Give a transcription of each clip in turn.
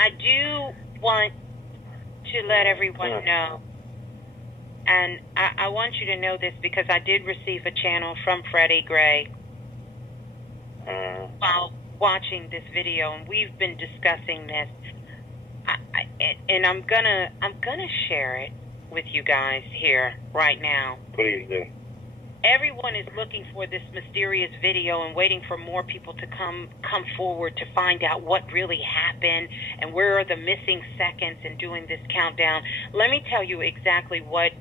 I do want to let everyone know, and I want you to know this because I did receive a channel from Freddie Gray while watching this video, and we've been discussing this. And I'm gonna share it with you guys here right now. Please do. Everyone is looking for this mysterious video and waiting for more people to come forward to find out what really happened and where are the missing seconds and doing this countdown. Let me tell you exactly what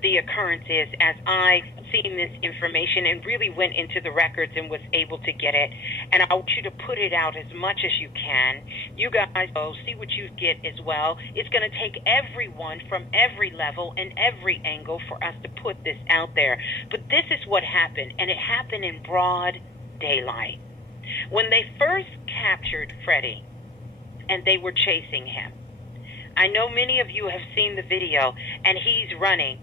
the occurrence is as I've seen this information and really went into the records and was able to get it. And I want you to put it out as much as you can. You guys go see what you get as well. It's going to take everyone from every level and every angle for us to put this out there. But this is what happened, and it happened in broad daylight. When they first captured Freddie and they were chasing him, I know many of you have seen the video, and he's running.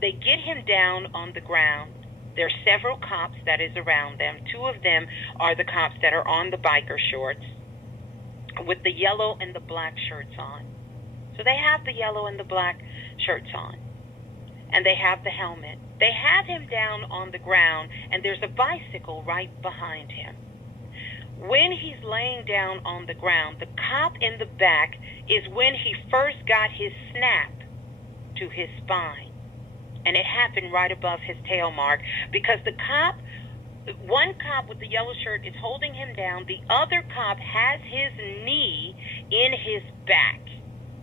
They get him down on the ground. There are several cops that is around them. Two of them are the cops that are on the biker shorts with the yellow and the black shirts on. So they have the yellow and the black shirts on. And they have the helmet. They have him down on the ground, and there's a bicycle right behind him. When he's laying down on the ground, the cop in the back is when he first got his snap to his spine. And it happened right above his tail mark because the cop, one cop with the yellow shirt is holding him down. The other cop has his knee in his back.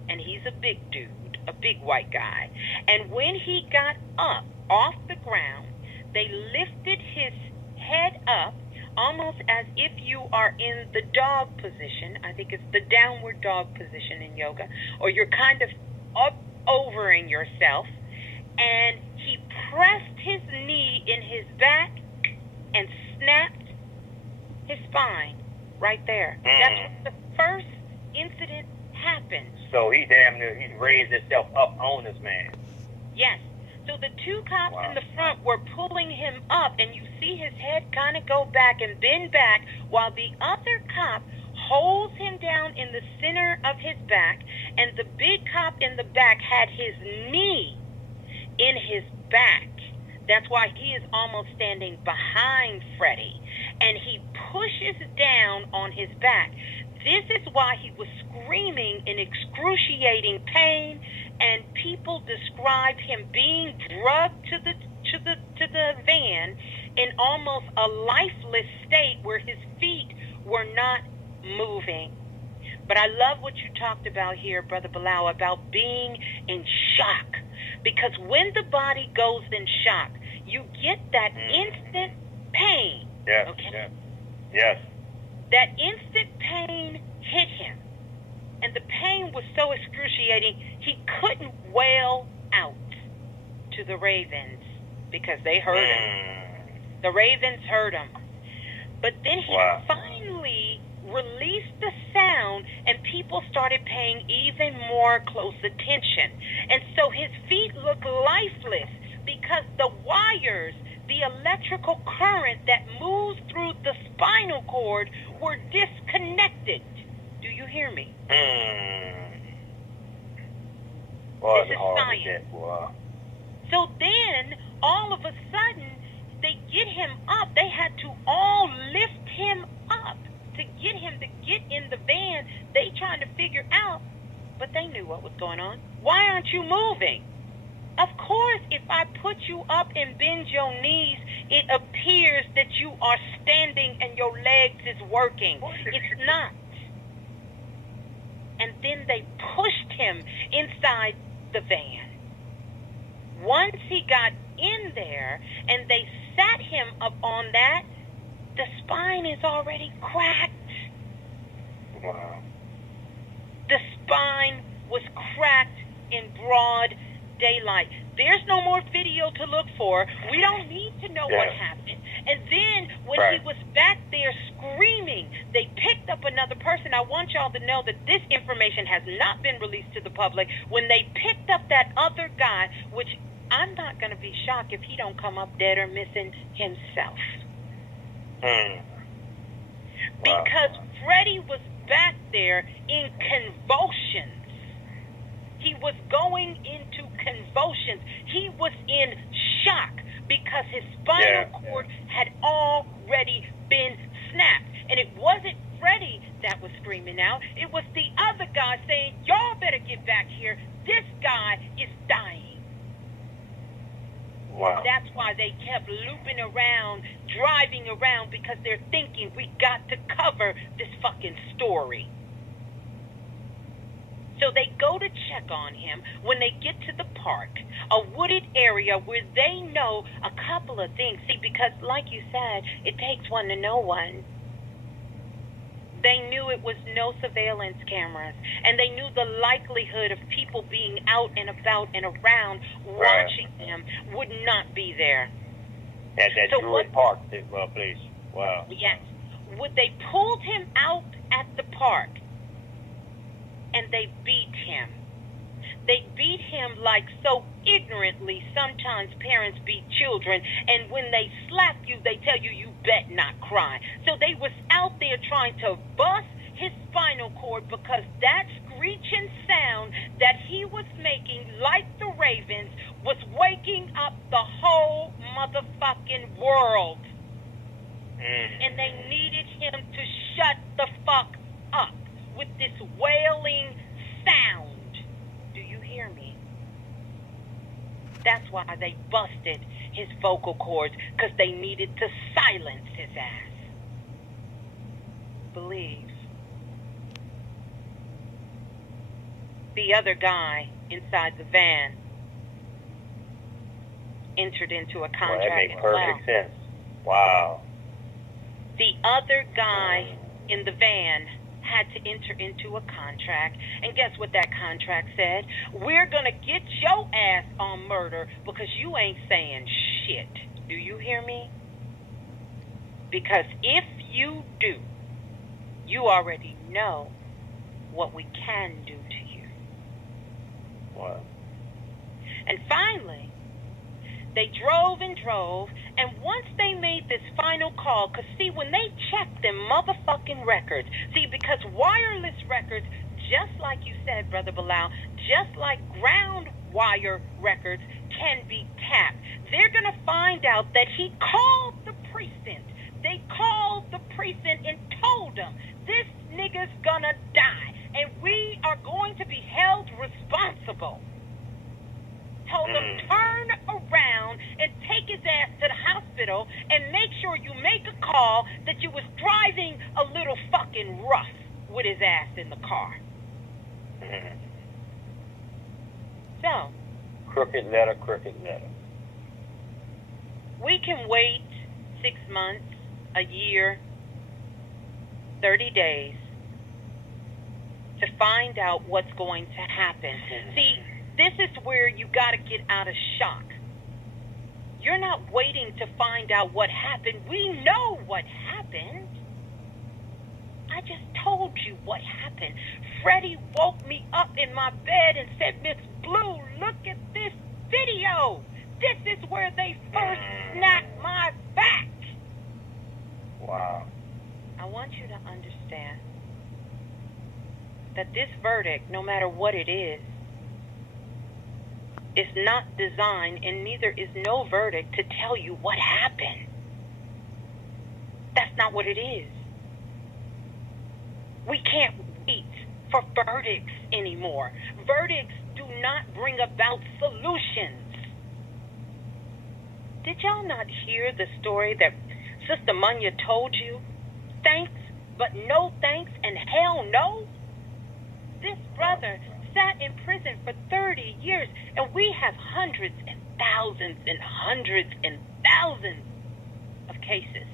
And he's a big dude, a big white guy. And when he got up off the ground, they lifted his head up almost as if you are in the dog position. I think it's the downward dog position in yoga. Or you're kind of up overing yourself. And he pressed his knee in his back and snapped his spine right there. That's what the first incident happened. So he damn near, he raised himself up on this man. Yes. So the two cops in the front were pulling him up, and you see his head kind of go back and bend back while the other cop holds him down in the center of his back, and the big cop in the back had his knee in his back. That's why he is almost standing behind Freddie, and he pushes down on his back. This is why he was screaming in excruciating pain, and people described him being drugged to the van in almost a lifeless state where his feet were not moving. But I love what you talked about here, Brother Bilal, about being in shock. Because when the body goes in shock, you get that instant pain. Yes, okay? yes, yes. That instant pain hit him. And the pain was so excruciating, he couldn't wail out to the ravens because they heard him. The ravens heard him. But then he finally released the sound, and people started paying even more close attention. And so his feet looked lifeless because the wires, the electrical current that moves through the spinal cord were disconnected. Do you hear me? Boy, this is science. So then, all of a sudden, they get him up. They had to all lift him up to get him to get in the van. They trying to figure out, but they knew what was going on. Why aren't you moving? Of course, if I put you up and bend your knees, it appears that you are standing and your legs is working. It's not. And then they pushed him inside the van. Once he got in there and they sat him up on that, the spine is already cracked. Wow. The spine was cracked in broad daylight. There's no more video to look for. We don't need to know what happened. And then when he was back there screaming, they picked up another person. I want y'all to know that this information has not been released to the public. When they picked up that other guy, which I'm not going to be shocked if he don't come up dead or missing himself. Because Freddie was back there. there in convulsions. He was going into convulsions. He was in shock because his spinal cord had already been snapped. And it wasn't Freddie that was screaming out. It was the other guy saying, y'all better get back here. This guy is dying. Wow. That's why they kept looping around, driving around, because they're thinking we got to cover this fucking story. So they go to check on him when they get to the park, a wooded area where they know a couple of things. See, because like you said, it takes one to know one. They knew it was no surveillance cameras, and they knew the likelihood of people being out and about and around watching them would not be there. At that Druid Park place. Wow. Yes. They pulled him out at the park, and they beat him. They beat him like so ignorantly sometimes parents beat children, and when they slap you, they tell you, you bet not cry. So they was out there trying to bust his spinal cord because that screeching sound that he was making, like the ravens, was waking up the whole motherfucking world. And they needed him to shut the fuck up with this wailing sound. Do you hear me? That's why they busted his vocal cords, because they needed to silence his ass. Believe. The other guy inside the van entered into a contract. Well, that makes perfect sense. Wow. The other guy in the van had to enter into a contract, and guess what that contract said? We're gonna get your ass on murder because you ain't saying shit. Do you hear me? Because if you do, you already know what we can do to you. Wow. And finally, they drove and drove, and once they made this final call, because see, when they checked them motherfucking records, see, because wireless records, just like you said, Brother Bilal, just like ground wire records can be tapped, they're going to find out that he called the precinct. They called the precinct and told them, this nigga's gonna die, and we are going to be held responsible. Told him, turn around and take his ass to the hospital and make sure you make a call that you was driving a little fucking rough with his ass in the car. So, crooked letter. We can wait 6 months, a year, 30 days to find out what's going to happen. See, this is where you got to get out of shock. You're not waiting to find out what happened. We know what happened. I just told you what happened. Freddie woke me up in my bed and said, Miss Blue, look at this video. This is where they first snapped my back. Wow. I want you to understand that this verdict, no matter what it is not designed, and neither is no verdict to tell you what happened. That's not what it is. We can't wait for verdicts anymore. Verdicts do not bring about solutions. Did y'all not hear the story that Sister Munya told you? Thanks, but no thanks, and hell no? This brother sat in prison for 30 years, and we have hundreds and thousands of cases.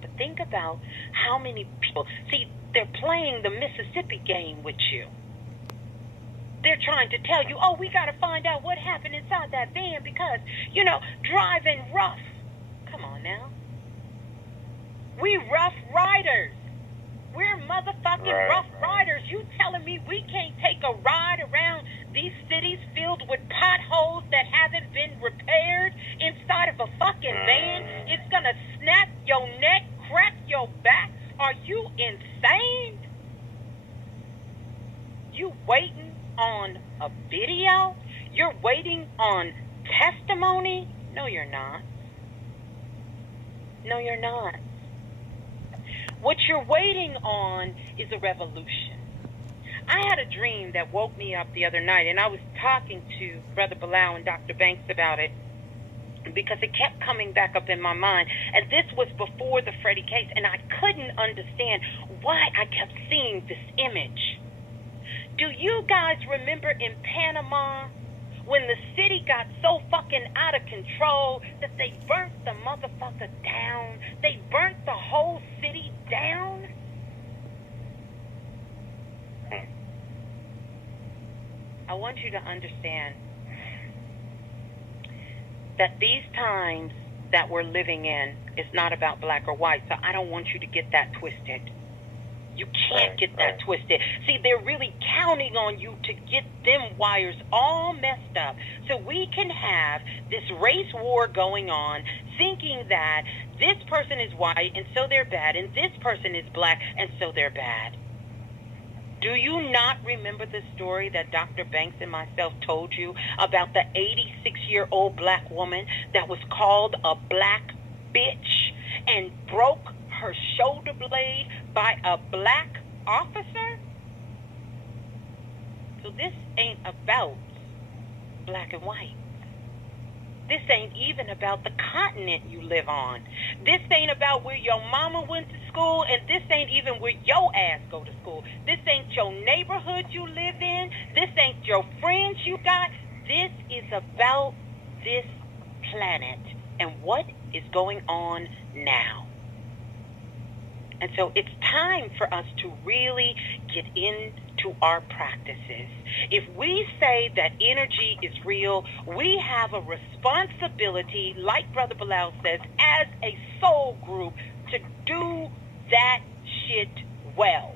But think about how many people, see, they're playing the Mississippi game with you. They're trying to tell you, oh, we got to find out what happened inside that van because, driving rough. Come on now. We rough riders. We're motherfucking rough riders. You telling me we can't take a ride around these cities filled with potholes that haven't been repaired inside of a fucking van? It's going to snap your neck, crack your back. Are Are you insane? You waiting on a video? You're waiting on testimony? No, you're not. No, you're not. What you're waiting on is a revolution. I had a dream that woke me up the other night, and I was talking to Brother Bilal and Dr. Banks about it because it kept coming back up in my mind. And this was before the Freddie case, and I couldn't understand why I kept seeing this image. Do you guys remember in Panama when the city got so fucking out of control that they burnt the motherfucker down? They burnt the whole city down? I want you to understand that these times that we're living in is not about black or white, so I don't want you to get that twisted. You can't get that twisted. See, they're really counting on you to get them wires all messed up so we can have this race war going on, thinking that this person is white and so they're bad, and this person is black and so they're bad. Do you not remember the story that Dr. Banks and myself told you about the 86-year-old black woman that was called a black bitch and broke her shoulder blade by a black officer? So this ain't about black and white. This ain't even about the continent you live on. This ain't about where your mama went to school, and this ain't even where your ass go to school. This ain't your neighborhood you live in. This ain't your friends you got. This is about this planet and what is going on now. And so it's time for us to really get into our practices. If we say that energy is real, we have a responsibility, like Brother Bilal says, as a soul group to do that shit well.